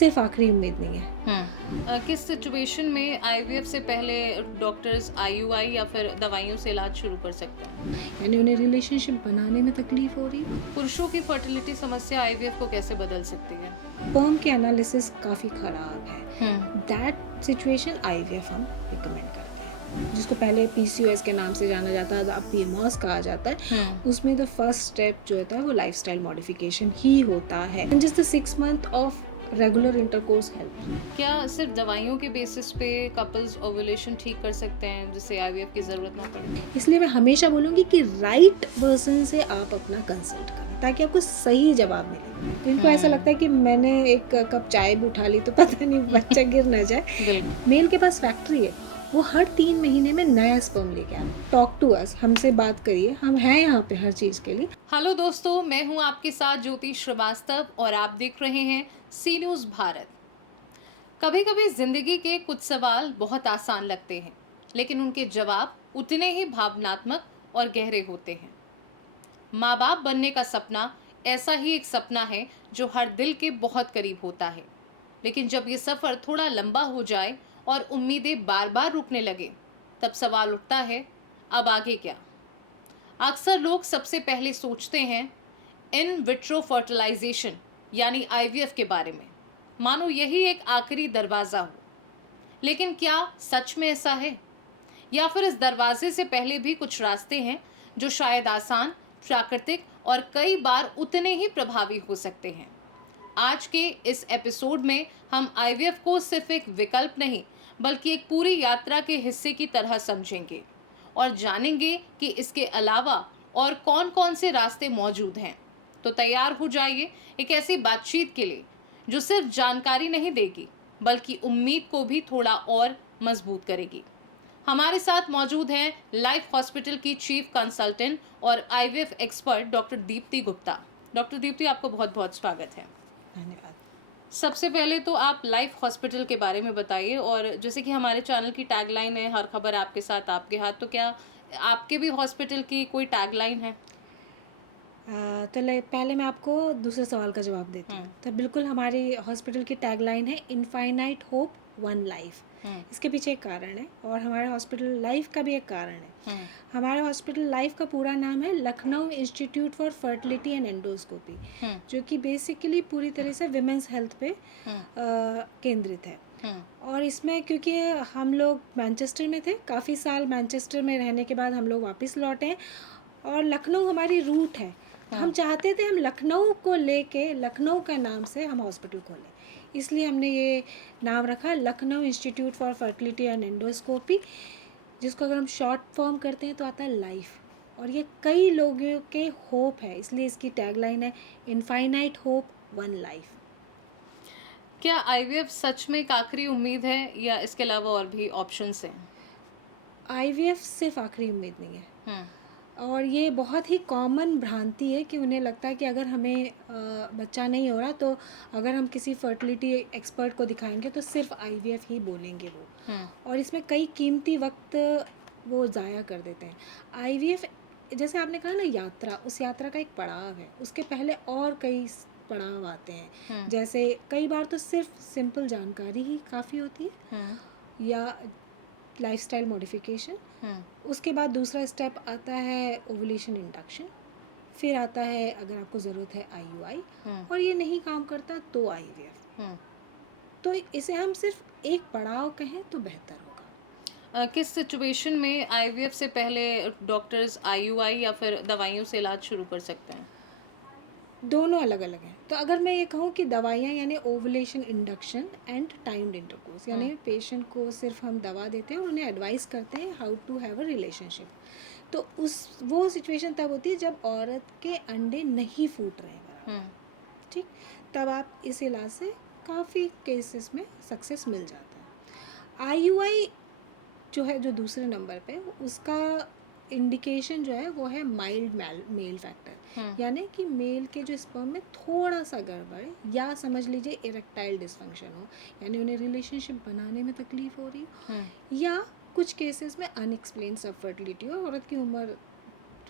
सिर्फ आखिरी उम्मीद नहीं है। किस सिचुएशन में आईवीएफ से पहले डॉक्टर्स आईयूआई या फिर दवाइयों से इलाज शुरू कर सकते हैं? यानी उन्हें रिलेशनशिप बनाने में तकलीफ हो रही है। पुरुषों की फर्टिलिटी समस्या आईवीएफ को कैसे बदल सकती है? स्पर्म के एनालिसिस काफ़ी ख़राब है। दैट सिचुएशन आईवीएफ हम रिकमेंड करते हैं, जिसको पहले पीसीओएस के नाम से जाना जाता है, अब पीएमओएस कहा जाता है। उसमें द फर्स्ट स्टेप जो होता है वो लाइफस्टाइल मॉडिफिकेशन ही होता है। And just the 6 month of regular intercourse help. क्या सिर्फ दवाइयों के बेसिस पे कपल्स ओव्यूलेशन ठीक कर सकते हैं जिससे आईवीएफ की ज़रूरत ना पड़े? इसलिए मैं हमेशा बोलूँगी कि राइट पर्सन से आप अपना कंसल्ट करें ताकि आपको सही जवाब मिले। तो इनको ऐसा लगता है कि मैंने एक कप चाय भी उठा ली तो पता नहीं बच्चा गिर ना जाए। मेल के पास फैक्ट्री है, वो हर 3 महीने में नया स्पर्म लेके आता है। टॉक टू अस, हमसे बात करिए, हम हैं यहाँ पे हर चीज़ के लिए। हेलो दोस्तों, मैं हूँ आपके साथ ज्योति श्रीवास्तव और आप देख रहे हैं सी न्यूज़ भारत। कभी कभी जिंदगी के कुछ सवाल बहुत आसान लगते हैं, लेकिन उनके जवाब उतने ही भावनात्मक और गहरे होते हैं। माँ बाप बनने का सपना ऐसा ही एक सपना है जो हर दिल के बहुत करीब होता है, लेकिन जब ये सफ़र थोड़ा लंबा हो जाए और उम्मीदें बार बार रुकने लगे, तब सवाल उठता है, अब आगे क्या? अक्सर लोग सबसे पहले सोचते हैं इन विट्रो फर्टिलाइजेशन यानी आईवीएफ के बारे में, मानो यही एक आखिरी दरवाज़ा हो। लेकिन क्या सच में ऐसा है, या फिर इस दरवाजे से पहले भी कुछ रास्ते हैं जो शायद आसान, प्राकृतिक और कई बार उतने ही प्रभावी हो सकते हैं? आज के इस एपिसोड में हम आईवीएफ को सिर्फ एक विकल्प नहीं, बल्कि एक पूरी यात्रा के हिस्से की तरह समझेंगे और जानेंगे कि इसके अलावा और कौन-कौन से रास्ते मौजूद हैं। तो तैयार हो जाइए एक ऐसी बातचीत के लिए जो सिर्फ जानकारी नहीं देगी, बल्कि उम्मीद को भी थोड़ा और मजबूत करेगी। हमारे साथ मौजूद हैं लाइफ हॉस्पिटल की चीफ कंसल्टेंट और IVF expert doctor Deepti Gupta. Doctor Deepti, आपको बहुत बहुत स्वागत है। धन्यवाद। सबसे पहले तो आप लाइफ हॉस्पिटल के बारे में बताइए, और जैसे कि हमारे चैनल की टैगलाइन है हर खबर आपके साथ आपके हाथ, तो क्या आपके भी हॉस्पिटल की कोई टैगलाइन है? तो पहले मैं आपको दूसरे सवाल का जवाब देती हूँ। तो बिल्कुल हमारी हॉस्पिटल की टैगलाइन है इनफाइनाइट होप वन लाइफ। इसके पीछे एक कारण है और हमारे हॉस्पिटल लाइफ का भी एक कारण है। हमारे हॉस्पिटल लाइफ का पूरा नाम है Lucknow institute for fertility and endoscopy, जो कि बेसिकली पूरी तरह से विमेंस हेल्थ पे केंद्रित है। और इसमें क्योंकि हम लोग मैनचेस्टर में थे, काफ़ी साल मैनचेस्टर में रहने के बाद हम लोग वापस लौटे और लखनऊ हमारी रूट है। हम चाहते थे हम लखनऊ को लेके लखनऊ का नाम से हम हॉस्पिटल खोलें, इसलिए हमने ये नाम रखा Lucknow institute for fertility and endoscopy, जिसको अगर हम शॉर्ट फॉर्म करते हैं तो आता है लाइफ। और ये कई लोगों के होप है, इसलिए इसकी टैगलाइन है इनफाइनाइट होप वन लाइफ। क्या आईवीएफ सच में एक आखिरी उम्मीद है या इसके अलावा और भी ऑप्शंस हैं? आईवीएफ सिर्फ आखिरी उम्मीद नहीं है। और ये बहुत ही कॉमन भ्रांति है कि उन्हें लगता है कि अगर हमें बच्चा नहीं हो रहा तो अगर हम किसी फर्टिलिटी एक्सपर्ट को दिखाएंगे तो सिर्फ आईवीएफ ही बोलेंगे वो। और इसमें कई कीमती वक्त वो ज़ाया कर देते हैं। आईवीएफ, जैसे आपने कहा ना यात्रा, उस यात्रा का एक पड़ाव है, उसके पहले और कई पड़ाव आते हैं। जैसे कई बार तो सिर्फ सिंपल जानकारी ही काफ़ी होती है, या लाइफस्टाइल मॉडिफिकेशन। उसके बाद दूसरा स्टेप आता है ओवुलेशन इंडक्शन, फिर आता है अगर आपको ज़रूरत है आईयूआई, और ये नहीं काम करता तो आईवीएफ। तो इसे हम सिर्फ एक पड़ाव कहें तो बेहतर होगा। किस सिचुएशन में आईवीएफ से पहले डॉक्टर्स आईयूआई या फिर दवाइयों से इलाज शुरू कर सकते हैं? दोनों अलग अलग हैं। तो अगर मैं ये कहूँ कि दवाइयाँ यानी ovulation induction and timed intercourse, यानी पेशेंट को सिर्फ हम दवा देते हैं और उन्हें एडवाइस करते हैं how to have a relationship, तो वो सिचुएशन तब होती है जब औरत के अंडे नहीं फूट रहे हैं, ठीक, तब आप इस इलाज से काफ़ी केसेस में सक्सेस मिल जाता है। आईयूआई जो है, जो दूसरे नंबर पे, उसका इंडिकेशन जो है वो है माइल्ड मेल फैक्टर, यानी कि मेल के जो स्पर्म में थोड़ा सा गड़बड़ या समझ लीजिए इरेक्टाइल डिसफंक्शन हो, यानी उन्हें रिलेशनशिप बनाने में तकलीफ हो रही हो, या कुछ केसेस में अनएक्सप्लेन सब फर्टिलिटी हो, औरत की उम्र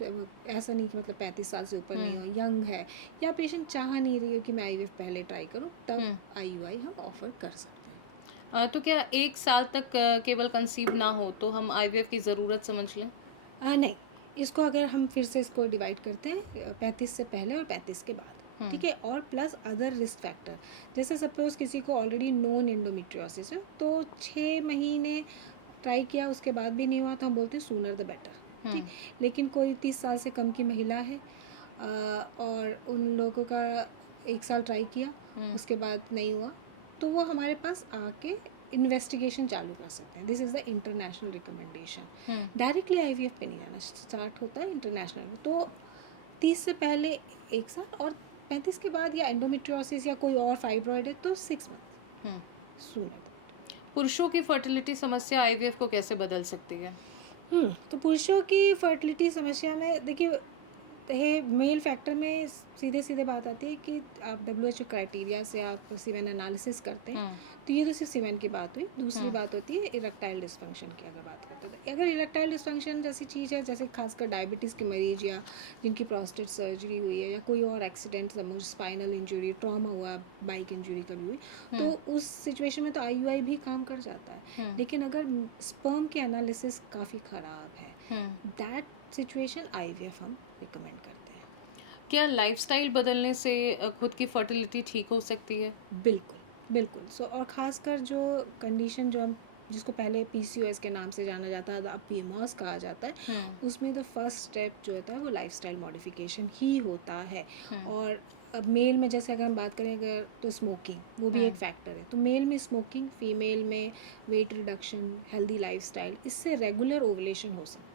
तो ऐसा नहीं कि मतलब 35 साल से ऊपर नहीं हो, यंग है, या पेशेंट चाह नहीं रही हो कि मैं आईवीएफ पहले ट्राई करूँ, तब आईयूआई हम ऑफर कर सकते हैं। तो क्या 1 साल तक केवल कंसीव ना हो तो हम आईवीएफ की ज़रूरत समझ लें? नहीं, इसको अगर हम फिर से इसको डिवाइड करते हैं 35 से पहले और 35 के बाद, ठीक है, और प्लस अदर रिस्क फैक्टर, जैसे सपोज किसी को ऑलरेडी नोन एंडोमेट्रियोसिस है तो 6 महीने ट्राई किया उसके बाद भी नहीं हुआ तो हम बोलते हैं सूनर द बेटर, ठीक। लेकिन कोई 30 साल से कम की महिला है और उन लोगों का 1 साल ट्राई किया उसके बाद नहीं हुआ, तो वो हमारे पास आके इन्वेस्टिगेशन चालू कर सकते हैं। This is the international recommendation. Directly IVF पे नहीं जाना स्टार्ट होता है इंटरनेशनल, तो 30 से पहले 1 साल और 35 के बाद या एंडोमेट्रियोसिस या कोई और फाइब्रॉइड है तो 6 मंथ सूनर। पुरुषों की फर्टिलिटी समस्या आईवीएफ को कैसे बदल सकती है? तो पुरुषों की फर्टिलिटी समस्या में देखिए, है मेल फैक्टर में सीधे सीधे बात आती है कि आप WHO क्राइटेरिया से आप सीमेन एनालिसिस करते हैं, तो ये तो सिर्फ सीमेन की बात हुई। दूसरी बात होती है इरेक्टाइल डिस्फंक्शन की। अगर बात करते हैं तो अगर इरेक्टाइल डिस्फंक्शन जैसी चीज़ है, जैसे खासकर डायबिटीज़ के मरीज या जिनकी प्रोस्टेट सर्जरी हुई है या कोई और एक्सीडेंट, समझ स्पाइनल इंजरी, ट्रॉमा हुआ, बाइक इंजरी कभी हुई, तो उस सिचुएशन में तो आईयूआई भी काम कर जाता है। लेकिन अगर स्पर्म के एनालिसिस काफ़ी ख़राब है, दैट सिचुएशन आईवीएफ हम रिकमेंड करते हैं। क्या लाइफस्टाइल बदलने से खुद की फर्टिलिटी ठीक हो सकती है? बिल्कुल, बिल्कुल। और ख़ासकर जो कंडीशन जो हम जिसको पहले पीसीओएस के नाम से जाना जाता है, अब पीएमओएस कहा जाता है, उसमें तो फर्स्ट स्टेप जो होता है वो लाइफस्टाइल मॉडिफिकेशन ही होता है। और अब मेल में जैसे अगर हम बात करें अगर, तो स्मोकिंग वो भी एक फैक्टर है। तो मेल में स्मोकिंग, फीमेल में वेट रिडक्शन, हेल्दी लाइफस्टाइल, इससे रेगुलर ओवुलेशन हो सकता है।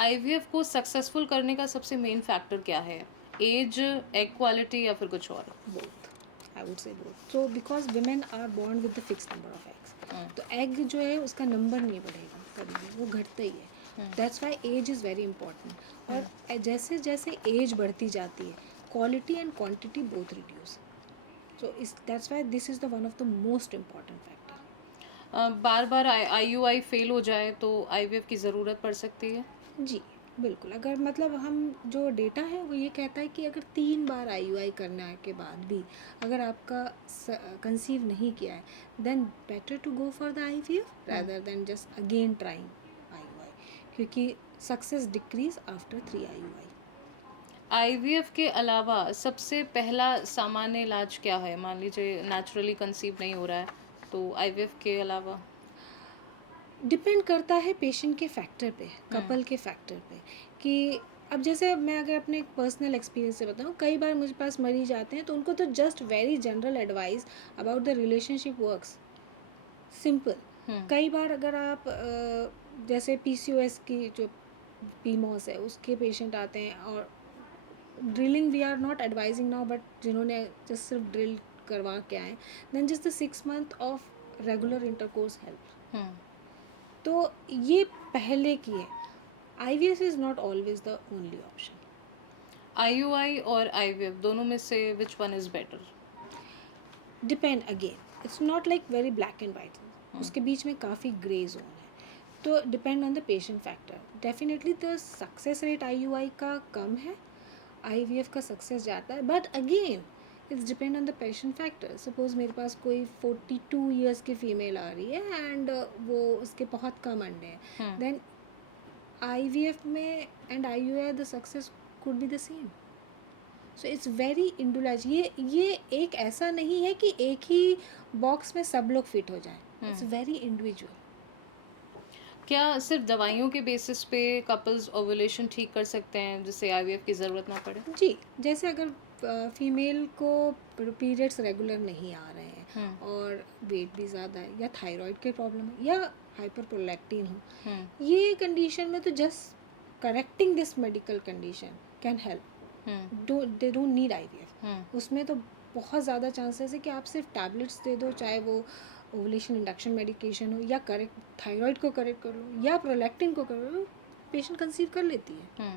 आईवीएफ को सक्सेसफुल करने का सबसे मेन फैक्टर क्या है? एज, एग क्वालिटी या फिर कुछ और? Both, I would say both. So because women are born with the fixed number of eggs, तो एग जो है उसका नंबर नहीं बढ़ेगा कभी भी, वो घटता ही है। That's why age is very important. और जैसे जैसे एज बढ़ती जाती है, quality and quantity both reduce. So is that's why this is the one of the most important factor. बार बार आईयूआई फेल हो जाए तो आईवीएफ की ज़रूरत पड़ सकती है? जी बिल्कुल। अगर मतलब हम जो डेटा है वो ये कहता है कि अगर 3 बार आईयूआई करने के बाद भी अगर आपका कंसीव नहीं किया है, then better to go for the IVF rather than just again trying IUI, क्योंकि success decrease after 3 IUI. IVF के अलावा सबसे पहला सामान्य इलाज क्या है? मान लीजिए नेचुरली कंसीव नहीं हो रहा है तो आईवीएफ के अलावा? डिपेंड करता है पेशेंट के फैक्टर पे, कपल के फैक्टर पे, कि अब जैसे मैं अगर अपने पर्सनल एक्सपीरियंस से बताऊँ, कई बार मुझे पास मरीज आते हैं तो उनको तो just very general advice about the relationship works, simple. कई बार अगर आप जैसे पीसीओएस की जो पीमोस है उसके पेशेंट आते हैं, और drilling we are not advising now, but जिन्होंने जस्ट सिर्फ ड्रिल करवा के आए, then just the 6 month of regular intercourse help. तो ये पहले की है। IVF is not always the only option. IUI और आईवीएफ दोनों में से which one is better? Depend again, it's not like very black and white, उसके बीच में काफ़ी ग्रे जोन है। तो depend on the patient factor. Definitely the success rate IUI का कम है, आईवीएफ का सक्सेस जाता है, but again it's depend on the patient factor. Suppose मेरे पास कोई 42 ईयर्स की फीमेल आ रही है एंड वो उसके बहुत कम अंडे हैं, देन आईवीएफ में and IUI the success could be the same. So it's very individual. ये एक ऐसा नहीं है कि एक ही बॉक्स में सब लोग फिट हो जाए, इट्स वेरी इंडिविजुअल। क्या सिर्फ दवाइयों के बेसिस पे कपल्स ओवुलेशन ठीक कर सकते हैं जिससे आईवीएफ की ज़रूरत ना पड़े? जी, जैसे अगर फीमेल को पीरियड्स रेगुलर नहीं आ रहे हैं और वेट भी ज़्यादा है या थायराइड के प्रॉब्लम है या हाइपरप्रोलैक्टिन हो, ये कंडीशन में तो just correcting this medical condition can help. They don't need IVF. उसमें तो बहुत ज़्यादा चांसेस है कि आप सिर्फ टैबलेट्स दे दो, चाहे वो ओवुलेशन इंडक्शन मेडिकेशन हो या करेक्ट थायराइड को करेक्ट कर लो या प्रोलैक्टिन को कर लो, पेशेंट कंसीव कर लेती है।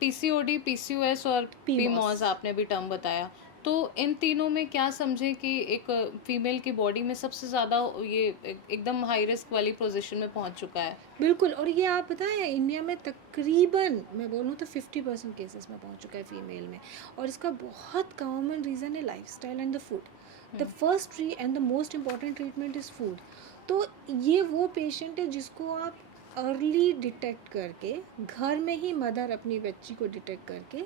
पीसीओडी, पीसीओएस और PMOS। पीमोस आपने भी टर्म बताया, तो इन तीनों में क्या समझें कि एक फीमेल की बॉडी में सबसे ज़्यादा ये एकदम हाई रिस्क वाली पोजीशन में पहुंच चुका है? बिल्कुल। और ये आप बताएं, इंडिया में तकरीबन मैं बोलूँ तो 50% केसेस में पहुंच चुका है फीमेल में। और इसका बहुत कॉमन रीज़न है lifestyle and the food. The first tree and the most important treatment is food. तो ये वो पेशेंट है जिसको आप अर्ली डिटेक्ट करके, घर में ही मदर अपनी बच्ची को डिटेक्ट करके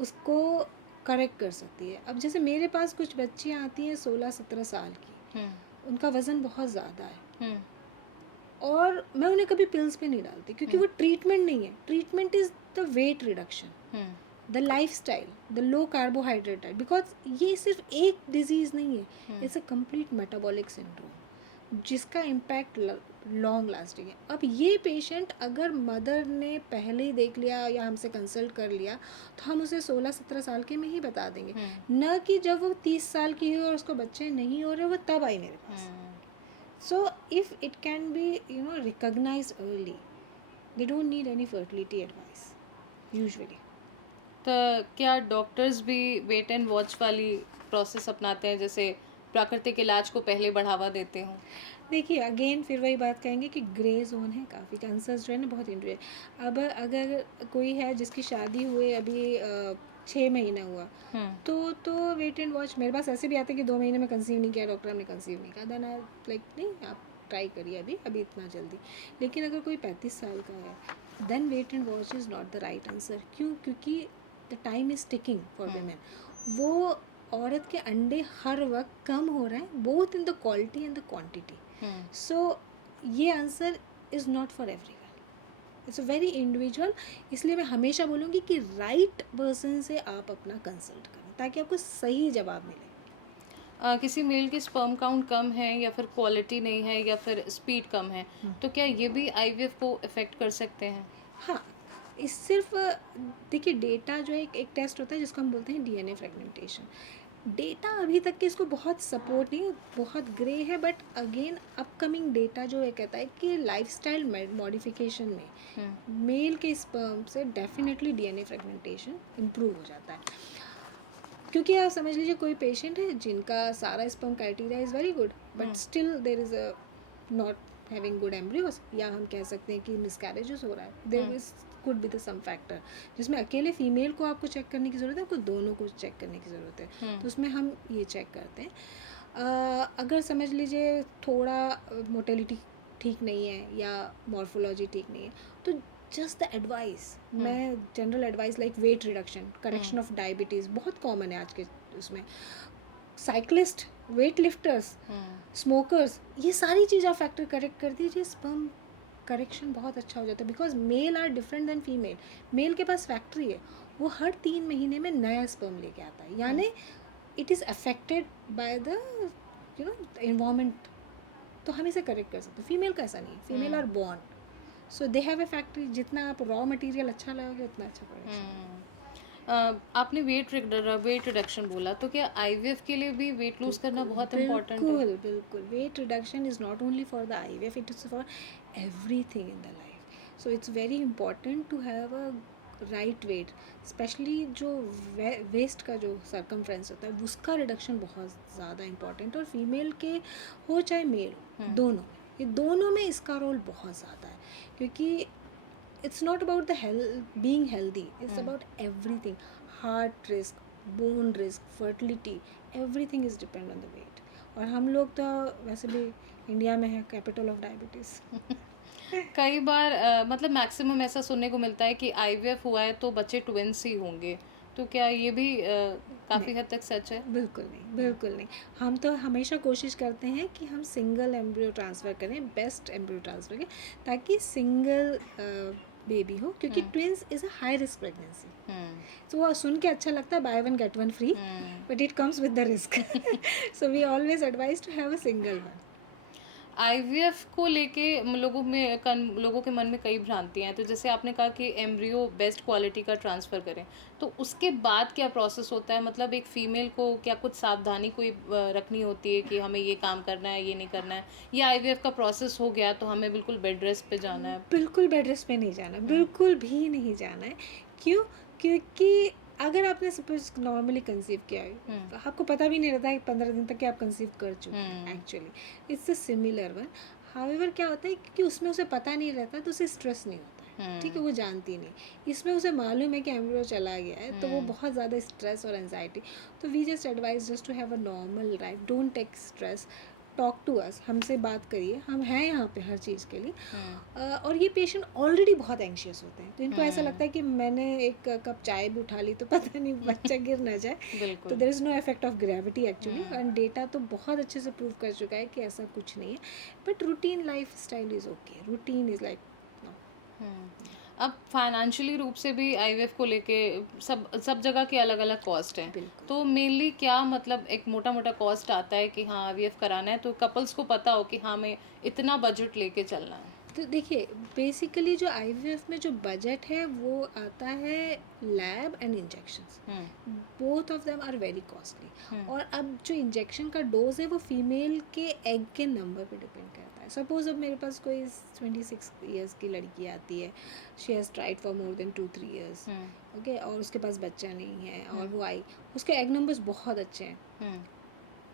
उसको करेक्ट कर सकती है। अब जैसे मेरे पास कुछ बच्चियाँ आती हैं 16-17 साल की, उनका वज़न बहुत ज़्यादा है और मैं उन्हें कभी पिल्स पे नहीं डालती, क्योंकि वो ट्रीटमेंट नहीं है। Treatment is the weight reduction, the lifestyle, the low carbohydrate diet. Because ये सिर्फ एक डिजीज़ नहीं है, it's a complete metabolic syndrome जिसका इम्पैक्ट लॉन्ग लास्टिंग है। अब ये पेशेंट अगर मदर ने पहले ही देख लिया या हमसे कंसल्ट कर लिया तो हम उसे 16-17 साल के में ही बता देंगे, न कि जब वो 30 साल की हो और उसको बच्चे नहीं हो रहे वो तब आई मेरे पास। So if it can be, recognized early, they don't need any fertility advice usually. तो क्या डॉक्टर्स भी वेट एंड वॉच वाली प्रोसेस अपनाते हैं, जैसे प्राकृतिक इलाज को पहले बढ़ावा देते हों? देखिए अगेन फिर वही बात कहेंगे कि ग्रे जोन है काफ़ी, कैंसर्स जो है ना बहुत इंडिविजुअल। अब अगर कोई है जिसकी शादी हुए अभी 6 महीना हुआ, तो वेट एंड वॉच। मेरे पास ऐसे भी आते हैं कि 2 महीने में कंसीव नहीं किया, डॉक्टर हमने कंसीव नहीं किया, देन आई लाइक नहीं, आप ट्राई करिए अभी इतना जल्दी। लेकिन अगर कोई 35 साल का है then wait and watch is not the right answer. क्यों? क्योंकि the time is ticking for women। वो औरत के अंडे हर वक्त कम हो रहे हैं, both in the quality and the quantity. So ये answer is not for everyone, it's a very individual. इसलिए मैं हमेशा बोलूँगी कि राइट पर्सन से आप अपना कंसल्ट करें ताकि आपको सही जवाब मिले। किसी मेल की स्पर्म काउंट कम है या फिर क्वालिटी नहीं है या फिर स्पीड कम है, तो क्या ये भी आईवीएफ को इफेक्ट कर सकते हैं? हाँ, इस सिर्फ देखिए डेटा जो है, एक टेस्ट होता है जिसको हम बोलते हैं डीएनए फ्रेगमेंटेशन। डेटा अभी तक के इसको बहुत सपोर्ट नहीं, बहुत ग्रे है। बट अगेन अपकमिंग डेटा जो है कहता है कि लाइफस्टाइल मॉडिफिकेशन में मेल के स्पर्म से डेफिनेटली डीएनए फ्रेगमेंटेशन इम्प्रूव हो जाता है। क्योंकि आप समझ लीजिए कोई पेशेंट है जिनका सारा sperm criteria is very good but still there is a not having good embryos, या हम कह सकते हैं कि मिसकैरेजेस हो रहा है। There is could be the some factor जिसमें अकेले फीमेल को आपको चेक करने की ज़रूरत है, आपको दोनों को चेक करने की ज़रूरत है। तो उसमें हम ये चेक करते हैं। अगर समझ लीजिए थोड़ा मोटेलिटी ठीक नहीं है या मॉर्फोलॉजी ठीक नहीं है, तो जस्ट द एडवाइस, मैं general advice like weight reduction, correction of diabetes बहुत कॉमन है आज के उसमें, साइकिलिस्ट, वेट लिफ्टर्स, स्मोकर्स, ये सारी चीज़ आप फैक्टर करेक्ट कर दीजिए, स्पर्म करेक्शन बहुत अच्छा हो जाता है। Because male are different than female. Male के पास फैक्ट्री है, वो हर 3 महीने में नया स्पर्म लेके आता है, यानी it is affected by the environment. तो हम इसे करेक्ट कर सकते हैं। फीमेल का ऐसा नहीं, female are born, so they have a factory. जितना आप रॉ मटेरियल अच्छा लगाओगे उतना अच्छा प्रोडक्शन। आपने वेट रिडक्शन बोला, तो क्या आईवीएफ के लिए भी वेट लूज करना बहुत इम्पोर्टेंट है? बिल्कुल बिल्कुल। Weight reduction is not only for the IVF, it is for everything in the life. So it's very important to have a right weight. Specially जो वेस्ट का जो सर्कमफ्रेंस होता है उसका रिडक्शन बहुत ज़्यादा इंपॉर्टेंट। और फीमेल के हो चाहे मेल हो, दोनों, ये दोनों में इसका रोल बहुत ज़्यादा है। क्योंकि it's not about the being healthy, it's about everything, heart risk, bone risk, fertility, everything is depend on the weight। और हम लोग तो वैसे भी इंडिया में है कैपिटल ऑफ डायबिटीज़। कई बार मतलब मैक्सिमम ऐसा सुनने को मिलता है कि आईवीएफ हुआ है तो बच्चे ट्विंस ही होंगे, तो क्या ये भी काफ़ी हद तक सच है? बिल्कुल नहीं, बिल्कुल नहीं। हम तो हमेशा कोशिश करते हैं कि हम सिंगल एम्ब्रियो ट्रांसफ़र करें, बेस्ट एम्ब्रियो ट्रांसफ़र करें ताकि सिंगल बेबी हो, क्योंकि twins is a high risk pregnancy. तो वो सुन के अच्छा लगता है buy one get one free, but it comes with the risk. So we always advise to have a single one. IVF को लेके लोगों के मन में कई भ्रांतियां हैं। तो जैसे आपने कहा कि एम्ब्रियो बेस्ट क्वालिटी का ट्रांसफ़र करें, तो उसके बाद क्या प्रोसेस होता है? मतलब एक फ़ीमेल को क्या कुछ सावधानी कोई रखनी होती है कि हमें ये काम करना है, ये नहीं करना है, या आईवीएफ का प्रोसेस हो गया तो हमें बिल्कुल बेड रेस्ट पे जाना है? बिल्कुल बेड रेस्ट पे नहीं जाना, बिल्कुल भी नहीं जाना है। क्यों? क्योंकि अगर आपने सपोज नॉर्मली कंसीव किया है, आपको पता भी नहीं रहता है 15 दिन तक कि आप कंसीव कर चुके हैं, actually it's a similar one. However क्या होता है कि उसमें उसे पता नहीं रहता तो उसे स्ट्रेस नहीं होता है, ठीक है, वो जानती नहीं। इसमें उसे मालूम है कि एम्ब्रियो चला गया है, तो वो बहुत ज़्यादा स्ट्रेस और एंजाइटी। तो we just advise just to have a normal life, don't take stress, talk to us, हमसे बात करिए, हम हैं यहाँ पे हर चीज़ के लिए। और ये पेशेंट ऑलरेडी बहुत एंशियस होते हैं, तो इनको ऐसा लगता है कि मैंने एक कप चाय भी उठा ली तो पता नहीं बच्चा गिर ना जाए। तो there is no effect of gravity actually, and data तो बहुत अच्छे से प्रूव कर चुका है कि ऐसा कुछ नहीं है। But routine life style is okay, routine is like अब फाइनेंशियली रूप से भी आईवीएफ को लेके सब जगह के अलग अलग कॉस्ट हैं, बिल्कुल। तो मेनली क्या मतलब एक मोटा मोटा कॉस्ट आता है कि हाँ आईवीएफ कराना है, तो कपल्स को पता हो कि हाँ हमें इतना बजट लेके चलना है। तो देखिए बेसिकली जो आईवीएफ में जो बजट है वो आता है lab and injections, both of them are very costly. और अब जो इंजेक्शन का डोज है वो फीमेल के एग के नंबर पे डिपेंड करता है। सपोज अब मेरे पास कोई 26 ईयर्स की लड़की आती है, she has tried for more than 2-3 years, okay, और उसके पास बच्चा नहीं है और वो आई, उसके एग नंबर्स बहुत अच्छे हैं,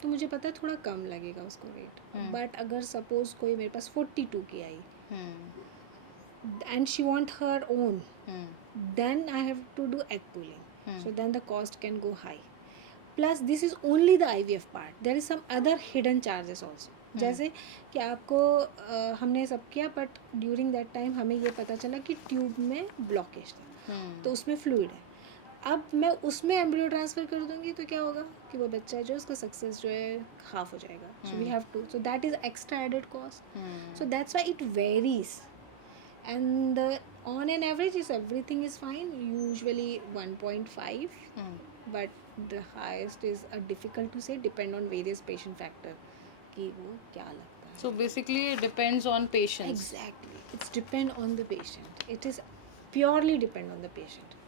तो मुझे पता है थोड़ा कम लगेगा उसको रेट। बट अगर सपोज कोई मेरे पास 42 की आई and she want her own, then I have to do egg pooling, so then the cost can go high. Plus this is only the IVF part, there is some other hidden charges also, जैसे कि आपको हमने सब किया but during that time हमें ये पता चला कि ट्यूब में ब्लॉकेज था, तो उसमें फ्लूइड है। अब मैं उसमें एम्ब्रियो ट्रांसफ़र कर दूंगी तो क्या होगा कि वो बच्चा जो है उसका सक्सेस जो है हाफ हो जाएगा। So we have to, so that is extra added cost, so that's why it varies. And on an average is everything is fine, usually 1.5, but the highest is difficult to say, depend on various patient factor कि वो क्या लगता है। So basically it depends on patients. Exactly, it's depend on the patient, it is purely depend on the patient.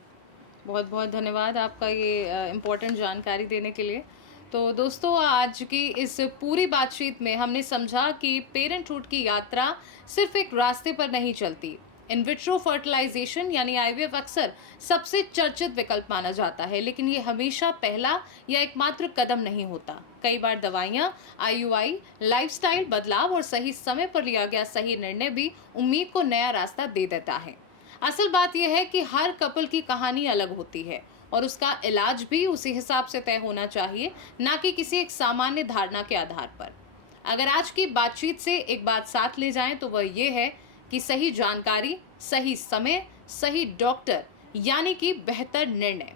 बहुत बहुत धन्यवाद आपका ये इम्पोर्टेंट जानकारी देने के लिए। तो दोस्तों आज की इस पूरी बातचीत में हमने समझा कि पेरेंटहुड की यात्रा सिर्फ एक रास्ते पर नहीं चलती। इन विट्रो फर्टिलाइजेशन यानी आईवीएफ अक्सर सबसे चर्चित विकल्प माना जाता है, लेकिन ये हमेशा पहला या एकमात्र कदम नहीं होता। कई बार दवाइयाँ, आईयूआई, लाइफस्टाइल बदलाव और सही समय पर लिया गया सही निर्णय भी उम्मीद को नया रास्ता दे देता है। असल बात यह है कि हर कपल की कहानी अलग होती है और उसका इलाज भी उसी हिसाब से तय होना चाहिए, ना कि किसी एक सामान्य धारणा के आधार पर। अगर आज की बातचीत से एक बात साथ ले जाएं तो वह ये है कि सही जानकारी, सही समय, सही डॉक्टर यानी कि बेहतर निर्णय।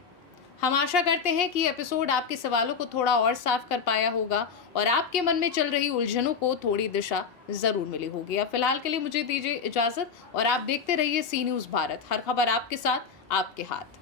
हम आशा करते हैं कि एपिसोड आपके सवालों को थोड़ा और साफ कर पाया होगा और आपके मन में चल रही उलझनों को थोड़ी दिशा जरूर मिली होगी। अब फिलहाल के लिए मुझे दीजिए इजाजत और आप देखते रहिए सी न्यूज़ भारत, हर खबर आपके साथ, आपके हाथ।